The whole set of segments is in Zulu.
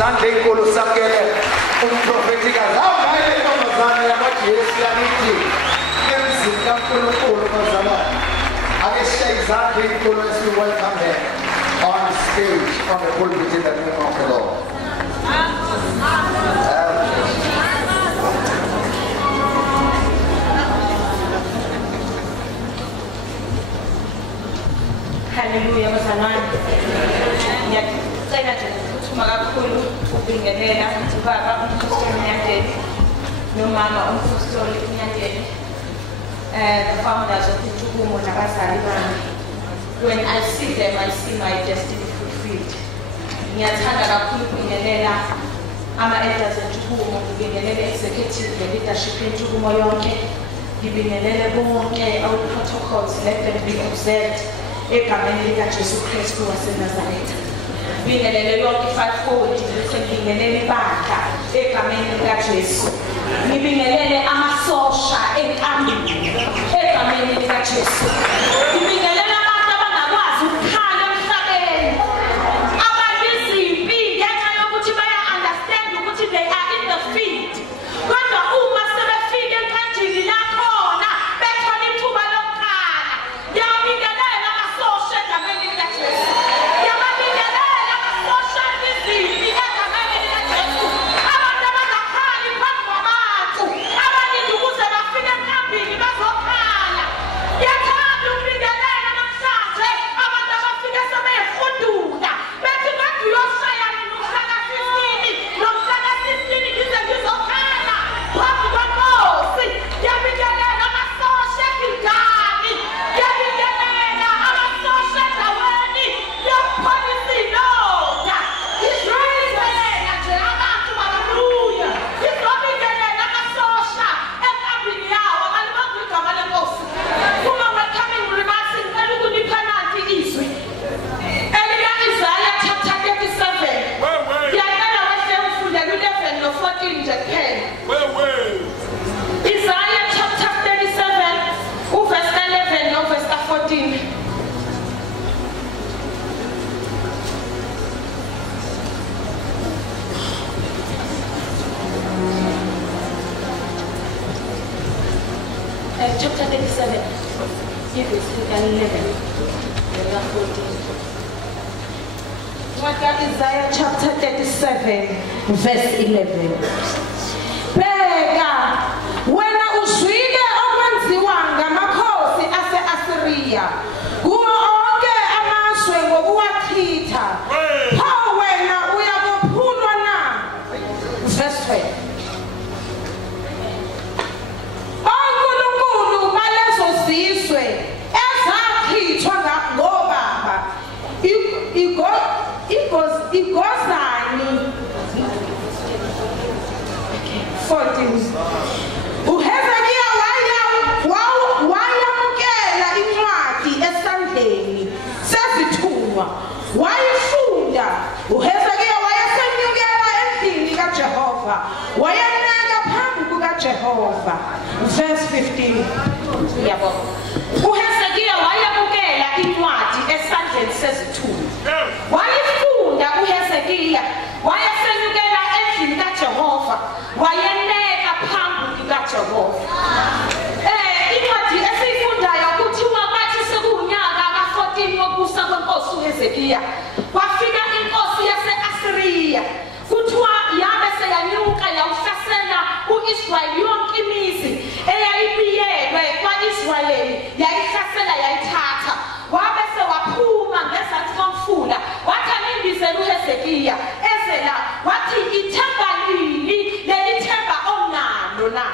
izandla enkulu sakele umprofetika zawunayo intombazana yamaJesu yakithi emzini kaNkulunkulu bazalwane. Ake sishaye izandla enkulu as we welcome her on stage on the pulpit in the name of the Lord. Hallelujah, bazalwane. Ngiyacela nje ukuthuma kakhulu ukubingelela ubaba uMpostoli Nyandeni nomama uMpostoli Nyandeni, the founders of Ntshukumo nabazali bami. When I see them, I see my destiny fulfilled. Ngiyathanda kakhulu ukubingelela ama-elders eNtshukumo, ngibingelele executive leadership yeNtshukumo yonke, ngibingelele bonke our-protocols let them be observed egameni likaJesu Kristu waseNazaretha. Ngibingelele yonke i-540 ngibingelele ibandla egameni likaJesu. Ngibingelele amasosha enkambini egameni likaJesu. Ngibingelele abantu abangakwazi ukukhala emhlabeni, abanezimpi ngenxa yokuthi baya-understand ukuthi they are in the field. Kodwa uma sebefika enkandini lakhona bethola ithuba lokukhala, ngiyabingelela amasosha egameni likaJesu. Ngiyabingelela amasosha ezimpi egameni likaJesu. Abantu abangakhali phambi kwabantu, abaningi ukuze bafike enkambini bazokhala. Ngiyathanda ukubingelela namhlanje abantu abafike sebeyifundula bethi kodwa uyoshaya mina umhlaka 15 nomhlaka 16 ngize ngizokhala phambi kwenkosi. Ngiyabingelela amasosha eGilgali, ngiyabingelela amasosha endaweni yokupholisa iy'londa. Ngibingelela nje abantu, haleluya. Ngizobingelela amasosha enkambini yawo, abalibanga igama lenkosi. Uma welcoming remarks ngicela ukunipha nanti izwi elika-Isaiah chapter 37. Ngiyacela wehle ufundele u-11 no-14 nje kuphela. Isaiah chapter 37 uverse 11 noverse 14. Chapter 37, verse 11 and 14. Isaiah chapter 37, verse 11. Bheka, wena uzwile okwenziwa ngamakhosi ase-Asiriya kuwo onke amazwe ngokuwachitha. Pho wena uyakophulwa na? Verse 12. Onkulunkulu balezo zizwe ezachithwa ngobaba igozani 14. uHezekiya wayamukela incwadi esandleni sezithunywa wayifunda. uHezekiya wayesenyukela endlini kaJehova wayeneka phambi kukaJehova. Verse 15. Yabona, uHezekiya wayamukela incwadi esandleni sezithunywa wayifunda. uHezekiya wayesenyukela endlini kaJehova wayeneka phambi kukaJehova. Incwadi esiyifundayo kuthiwa bathi sekunyaka ka-14 wokubusa kwenkosi uHezekiya kwafika inkosi yase-Asiriya. Kuthiwa yabe seyanyuka yawuhlasela u-Israyeli, yonke imizi eyayibiyelwe kwa-Israyeli yayihlasela yayithatha. Wabe sewaphuma ngezansi komfula wathamindizela uHezekiya ezela wathi ithemba lini leli themba onalo na?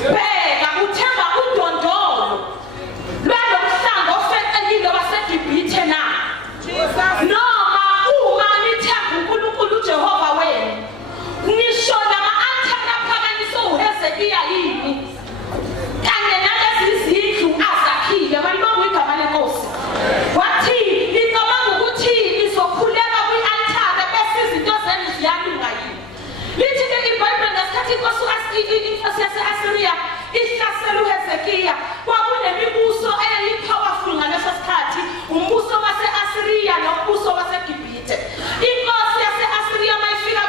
Bheka, uthemba udondolo lwalo mhlanga ofecelile waseGibhithe na? Noma uma nithemba uNkulunkulu uJehova wenu, ngisho nama-althare aphakanyiswe uHezekiya yini kanye nalezi zindlu azakhile. Balibonga igama lenkosi. Wathi nicabanga ukuthi nizokhuleka kwi-althare bese izinto zenu ziyalunga yini? Lithi-ke iBhayibheli ngesikhathi inkosi yase-Asiriya ihlasela uHezekiya kwakunemibuso eyayi-powerful ngaleso sikhathi, umbuso wase-Asiriya nombuso waseGibhithe. Inkosi yase-Asiriya mayifika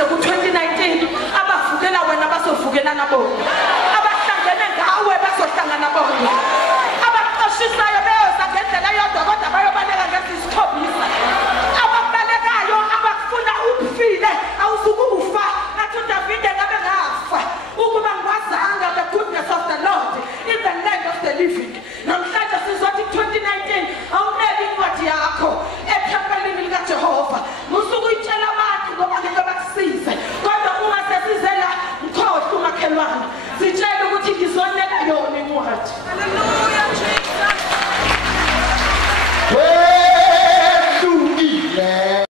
kahle ku-2019 abavukela wena bazovukela nabo abahlangene ngawe bazohlangana bona